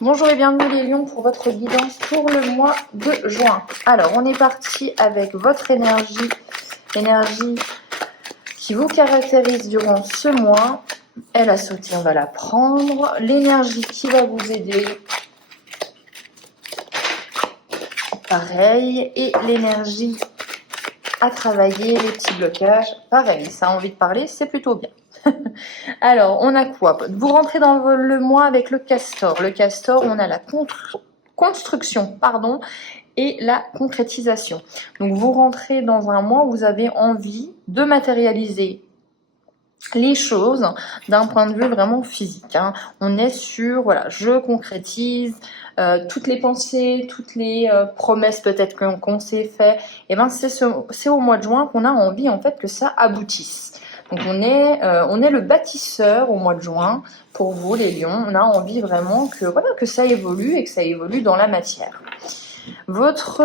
Bonjour et bienvenue les lions pour votre guidance pour le mois de juin. Alors, on est parti avec votre énergie qui vous caractérise durant ce mois. Elle a sauté, on va la prendre. L'énergie qui va vous aider, pareil. Et l'énergie à travailler, les petits blocages, pareil. Ça a envie de parler, c'est plutôt bien. Alors, on a quoi? Vous rentrez dans le mois avec le castor. Le castor, on a la construction, et la concrétisation. Donc, vous rentrez dans un mois où vous avez envie de matérialiser les choses d'un point de vue vraiment physique. On est sur, voilà, je concrétise toutes les pensées, toutes les promesses peut-être qu'on s'est fait. Et ben, c'est au mois de juin qu'on a envie en fait que ça aboutisse. Donc on est le bâtisseur au mois de juin pour vous les lions. On a envie vraiment que ça évolue et que ça évolue dans la matière. Votre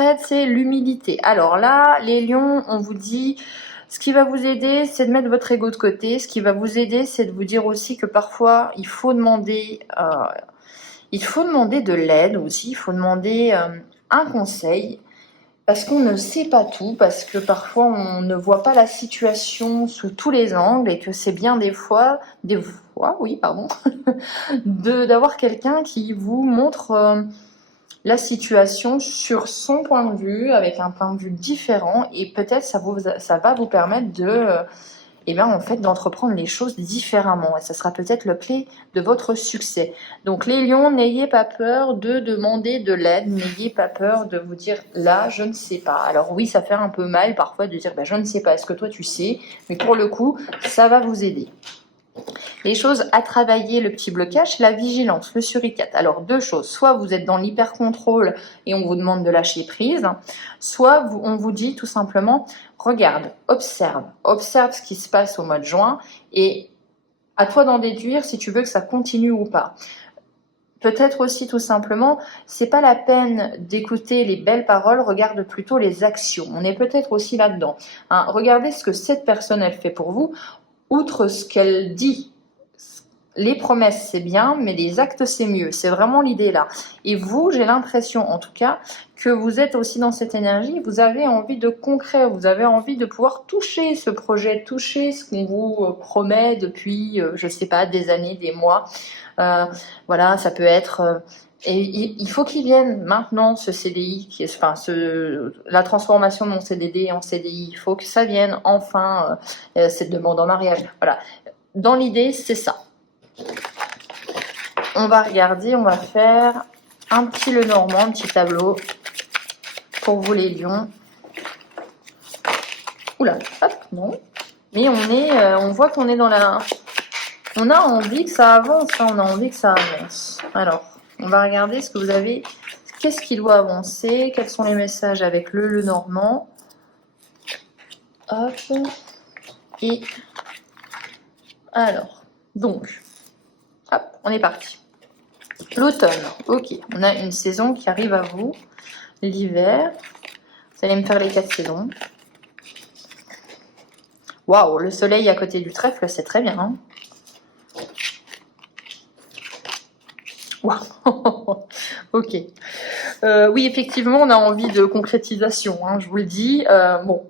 aide, c'est l'humilité. Alors là, les lions, on vous dit, ce qui va vous aider, c'est de mettre votre ego de côté. Ce qui va vous aider, c'est de vous dire aussi que parfois, il faut demander de l'aide aussi. Il faut demander un conseil. Parce qu'on ne sait pas tout, parce que parfois on ne voit pas la situation sous tous les angles et que c'est bien des fois, d'avoir quelqu'un qui vous montre la situation sur son point de vue, avec un point de vue différent, et peut-être ça va vous permettre d'entreprendre les choses différemment. Et ça sera peut-être le clé de votre succès. Donc les lions, n'ayez pas peur de demander de l'aide, n'ayez pas peur de vous dire là, je ne sais pas. Alors oui, ça fait un peu mal parfois de dire je ne sais pas, est-ce que toi tu sais? Mais pour le coup, ça va vous aider. Les choses à travailler, le petit blocage, la vigilance, le suricate. Alors deux choses, soit vous êtes dans l'hyper-contrôle et on vous demande de lâcher prise, soit on vous dit tout simplement, regarde, observe ce qui se passe au mois de juin et à toi d'en déduire si tu veux que ça continue ou pas. Peut-être aussi tout simplement, c'est pas la peine d'écouter les belles paroles, regarde plutôt les actions. On est peut-être aussi là-dedans. Regardez ce que cette personne elle fait pour vous. Outre ce qu'elle dit, les promesses c'est bien, mais les actes c'est mieux. C'est vraiment l'idée là. Et vous, j'ai l'impression en tout cas que vous êtes aussi dans cette énergie. Vous avez envie de concret, vous avez envie de pouvoir toucher ce projet, toucher ce qu'on vous promet depuis, je sais pas, des années, des mois. Voilà, ça peut être. Et il faut qu'il vienne maintenant, ce CDI, la transformation de mon CDD en CDI. Il faut que ça vienne enfin, cette demande en mariage. Voilà. Dans l'idée, c'est ça. On va regarder, on va faire un petit Lenormand, un petit tableau pour vous les lions. Oula, hop, non. Mais on voit qu'on est dans la... On a envie que ça avance, on a envie que ça avance. Alors, on va regarder ce que vous avez. Qu'est-ce qui doit avancer? Quels sont les messages avec le Lenormand? Hop. Et alors, donc, hop, on est parti. L'automne, ok. On a une saison qui arrive à vous. L'hiver. Vous allez me faire les 4 saisons. Waouh, le soleil à côté du trèfle, c'est très bien. Wow. Ok. Oui, effectivement, on a envie de concrétisation, je vous le dis. Bon,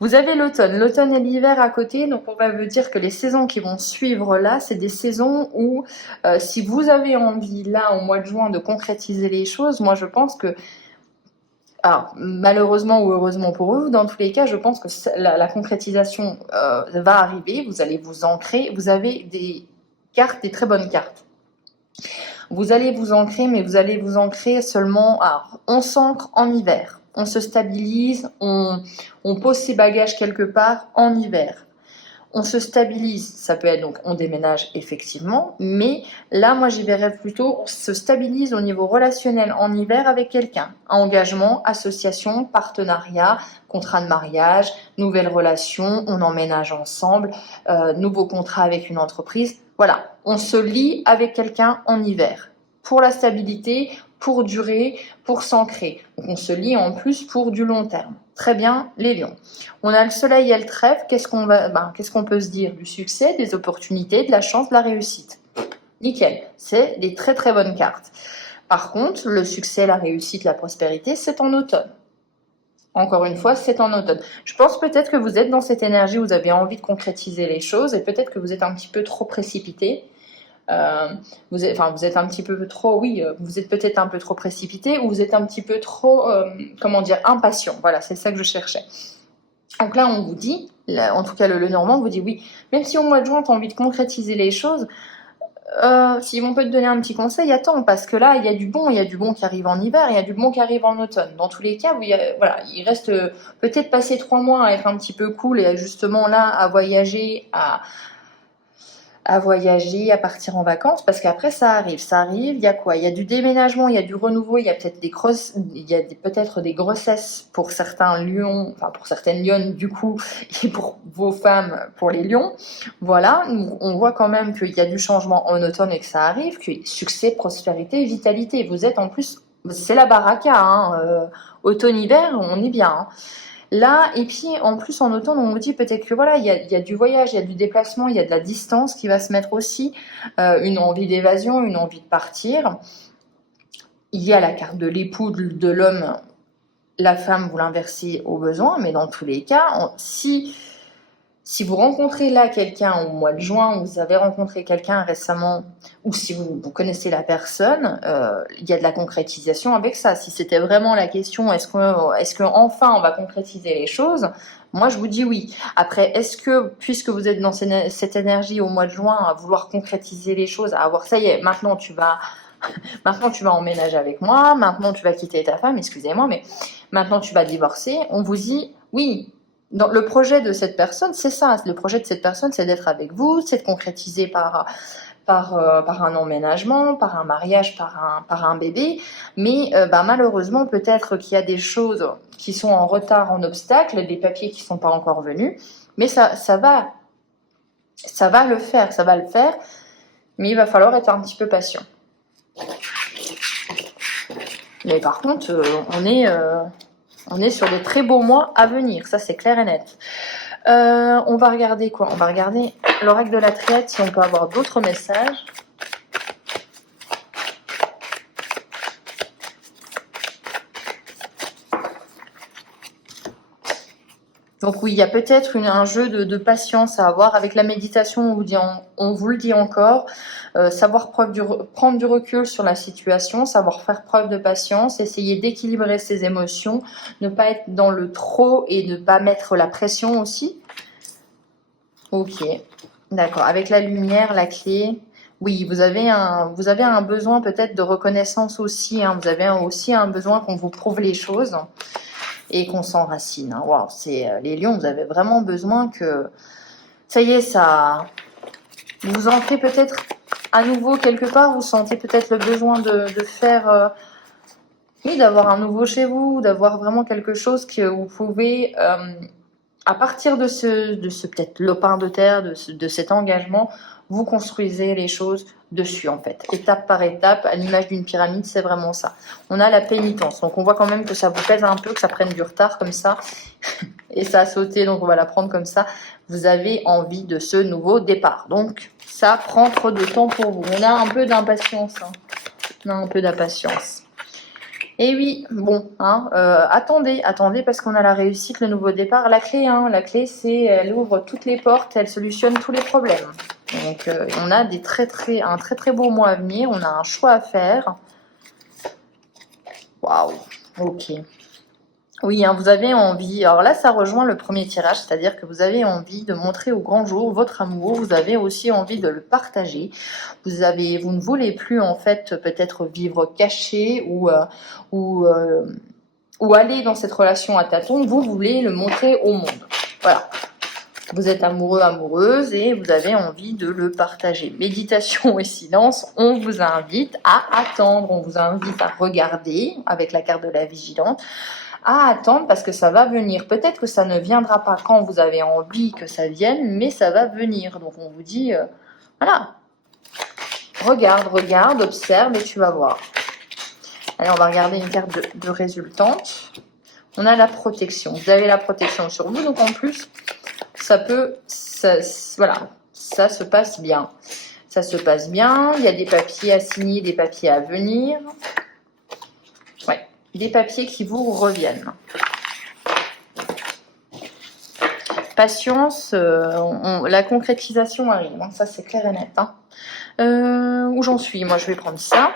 vous avez l'automne et l'hiver à côté, donc on va vous dire que les saisons qui vont suivre là, c'est des saisons où, si vous avez envie là, au mois de juin, de concrétiser les choses, moi je pense que, alors malheureusement ou heureusement pour eux, dans tous les cas, je pense que la concrétisation va arriver, vous allez vous ancrer, vous avez des très bonnes cartes. Vous allez vous ancrer, mais vous allez vous ancrer seulement... Alors, on s'ancre en hiver. On se stabilise, on pose ses bagages quelque part en hiver. On se stabilise, ça peut être donc on déménage effectivement, mais là, moi, j'y verrais plutôt, on se stabilise au niveau relationnel en hiver avec quelqu'un. Engagement, association, partenariat, contrat de mariage, nouvelle relation, on emménage ensemble, nouveau contrat avec une entreprise. Voilà, on se lie avec quelqu'un en hiver pour la stabilité, pour durer, pour s'ancrer. Donc on se lie en plus pour du long terme. Très bien, les lions. On a le soleil et le trèfle. Qu'est-ce qu'on peut se dire? Du succès, des opportunités, de la chance, de la réussite. nickel. C'est des très très bonnes cartes. Par contre, le succès, la réussite, la prospérité, c'est en automne. Encore une fois, c'est en automne. Je pense peut-être que vous êtes dans cette énergie où vous avez envie de concrétiser les choses et peut-être que vous êtes un petit peu trop précipité. Vous êtes un petit peu trop, oui, vous êtes peut-être un peu trop précipité ou vous êtes un petit peu trop, comment dire, impatient. Voilà, c'est ça que je cherchais. Donc là, on vous dit, là, en tout cas le Normand vous dit oui, même si au mois de juin, tu as envie de concrétiser les choses, si on peut te donner un petit conseil, attends, parce que là, il y a du bon qui arrive en hiver, il y a du bon qui arrive en automne. Dans tous les cas, voilà, il reste peut-être passer 3 mois à être un petit peu cool et justement là, à voyager, à partir en vacances, parce qu'après ça arrive, il y a quoi? Il y a du déménagement, il y a du renouveau, il y a peut-être peut-être des grossesses pour certains lions, enfin pour certaines lionnes du coup, et pour vos femmes, pour les lions. Voilà, on voit quand même qu'il y a du changement en automne et que ça arrive, que succès, prospérité, vitalité. Vous êtes en plus, c'est la baraka, hein, automne-hiver, on est bien, hein. Là, et puis en plus en automne, on vous dit peut-être que voilà, il y a du voyage, il y a du déplacement, il y a de la distance qui va se mettre aussi, une envie d'évasion, une envie de partir. Il y a la carte de l'époux, de l'homme, la femme, vous l'inversez au besoin, mais dans tous les cas, si vous rencontrez là quelqu'un au mois de juin, ou vous avez rencontré quelqu'un récemment, ou si vous connaissez la personne, il y a de la concrétisation avec ça. Si c'était vraiment la question, est-ce que enfin on va concrétiser les choses? Moi, je vous dis oui. Après, est-ce que, puisque vous êtes dans cette énergie au mois de juin, à vouloir concrétiser les choses, à avoir, ça y est, maintenant tu vas emménager avec moi, maintenant tu vas quitter ta femme, excusez-moi, mais maintenant tu vas divorcer, on vous dit oui. Dans le projet de cette personne, c'est ça. Le projet de cette personne, c'est d'être avec vous, c'est de concrétiser par un emménagement, par un mariage, par un bébé. Mais malheureusement, peut-être qu'il y a des choses qui sont en retard, en obstacle, des papiers qui ne sont pas encore venus. Mais ça va le faire. Mais il va falloir être un petit peu patient. Mais par contre, on est sur des très beaux mois à venir, ça c'est clair et net. On va regarder quoi? On va regarder l'oracle de la Triade, si on peut avoir d'autres messages. Donc oui, il y a peut-être un jeu de patience à avoir. Avec la méditation, on vous le dit encore, savoir prendre du recul sur la situation, savoir faire preuve de patience, essayer d'équilibrer ses émotions, ne pas être dans le trop et ne pas mettre la pression aussi. Ok, d'accord. Avec la lumière, la clé, oui, vous avez un besoin peut-être de reconnaissance aussi, hein. Vous avez aussi un besoin qu'on vous prouve les choses et qu'on s'enracine. Hein. Wow, les lions, vous avez vraiment besoin que, ça y est, ça, vous entrez peut-être à nouveau quelque part, vous sentez peut-être le besoin de faire, oui, d'avoir un nouveau chez vous, d'avoir vraiment quelque chose que vous pouvez, à partir de ce peut-être lopin de terre, de cet engagement, vous construisez les choses dessus en fait, étape par étape, à l'image d'une pyramide, c'est vraiment ça. On a la pénitence, donc on voit quand même que ça vous pèse un peu, que ça prenne du retard comme ça, et ça a sauté, donc on va la prendre comme ça. Vous avez envie de ce nouveau départ, donc ça prend trop de temps pour vous. On a un peu d'impatience, hein. On a un peu d'impatience. Et oui, bon, hein, attendez, parce qu'on a la réussite, le nouveau départ. La clé, elle ouvre toutes les portes, elle solutionne tous les problèmes. Donc, on a un très très beau mois à venir. On a un choix à faire. Waouh, ok. Oui, hein, vous avez envie, alors là ça rejoint le premier tirage, c'est-à-dire que vous avez envie de montrer au grand jour votre amour, vous avez aussi envie de le partager, vous ne voulez plus en fait peut-être vivre caché ou aller dans cette relation à tâtons, vous voulez le montrer au monde. Voilà, vous êtes amoureux, amoureuse et vous avez envie de le partager. Méditation et silence, on vous invite à attendre, on vous invite à regarder avec la carte de la vigilante, à attendre parce que ça va venir. Peut-être que ça ne viendra pas quand vous avez envie que ça vienne, mais ça va venir. Donc on vous dit, voilà, regarde, observe et tu vas voir. Allez, on va regarder une carte de résultante. On a la protection. Vous avez la protection sur vous, donc en plus, voilà, ça se passe bien. ça se passe bien. Il y a des papiers à signer, des papiers à venir. Ouais, des papiers qui vous reviennent. Patience, la concrétisation arrive, hein, ça c'est clair et net. Hein. Où j'en suis? Moi je vais prendre ça.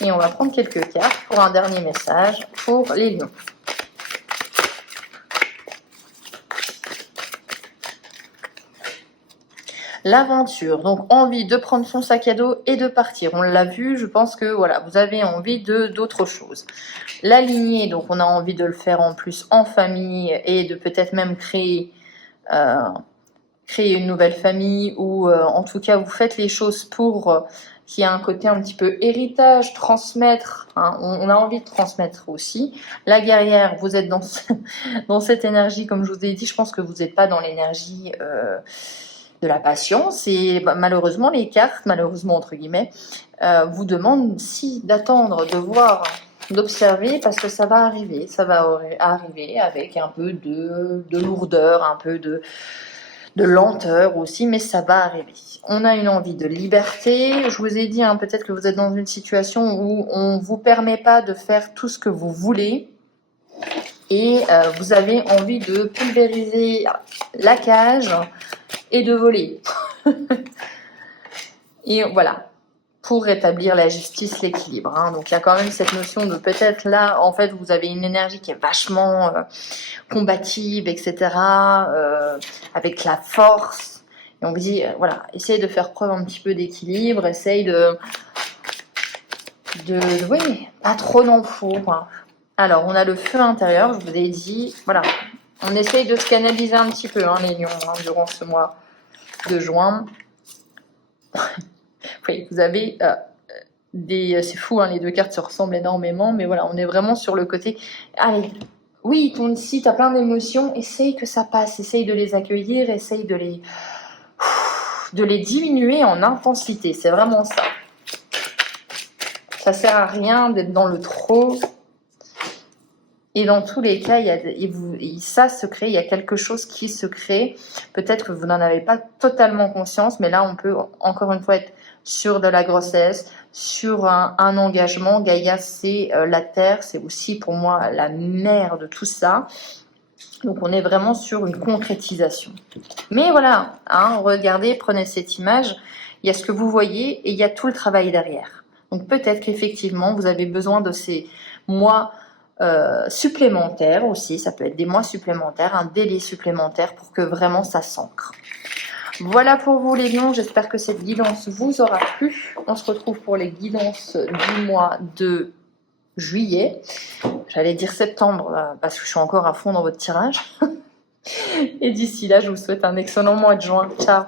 Et on va prendre quelques cartes pour un dernier message pour les lions. L'aventure, donc envie de prendre son sac à dos et de partir. On l'a vu, je pense que voilà, vous avez envie d'autre chose. La lignée, donc on a envie de le faire en plus en famille et de peut-être même créer une nouvelle famille ou en tout cas vous faites les choses pour qu'il y ait un côté un petit peu héritage, transmettre. Hein, on a envie de transmettre aussi. La guerrière, vous êtes dans cette énergie, comme je vous ai dit, je pense que vous n'êtes pas dans l'énergie de la patience et malheureusement les cartes, malheureusement entre guillemets, vous demandent si d'attendre, de voir, d'observer parce que ça va arriver avec un peu de lourdeur, un peu de lenteur aussi, mais ça va arriver. On a une envie de liberté. Je vous ai dit, hein, peut-être que vous êtes dans une situation où on ne vous permet pas de faire tout ce que vous voulez et vous avez envie de pulvériser la cage et de voler. Et voilà, pour rétablir la justice, l'équilibre. Hein. Donc il y a quand même cette notion de peut-être là, en fait, vous avez une énergie qui est vachement combative, etc., avec la force. Et on vous dit, voilà, essayez de faire preuve un petit peu d'équilibre, essayez oui, pas trop non plus. Quoi. Alors, on a le feu intérieur, je vous ai dit, voilà, on essaye de se canaliser un petit peu, hein, les lions, hein, durant ce mois de juin. Oui, vous avez c'est fou, hein, les deux cartes se ressemblent énormément, mais voilà, on est vraiment sur le côté. Allez, oui, si tu as plein d'émotions, essaye que ça passe, essaye de les accueillir, essaye de les diminuer en intensité. C'est vraiment ça. Ça sert à rien d'être dans le trop. Et dans tous les cas, ça se crée, il y a quelque chose qui se crée. Peut-être que vous n'en avez pas totalement conscience, mais là, on peut encore une fois être sur de la grossesse, sur un engagement. Gaïa, c'est la terre, c'est aussi pour moi la mère de tout ça. Donc, on est vraiment sur une concrétisation. Mais voilà, hein, regardez, prenez cette image. Il y a ce que vous voyez et il y a tout le travail derrière. Donc, peut-être qu'effectivement, vous avez besoin de ces mois supplémentaires aussi, ça peut être des mois supplémentaires, un délai supplémentaire pour que vraiment ça s'ancre. Voilà pour vous les lions, j'espère que cette guidance vous aura plu. On se retrouve pour les guidances du mois de juillet. J'allais dire septembre parce que je suis encore à fond dans votre tirage. Et d'ici là, je vous souhaite un excellent mois de juin. Ciao!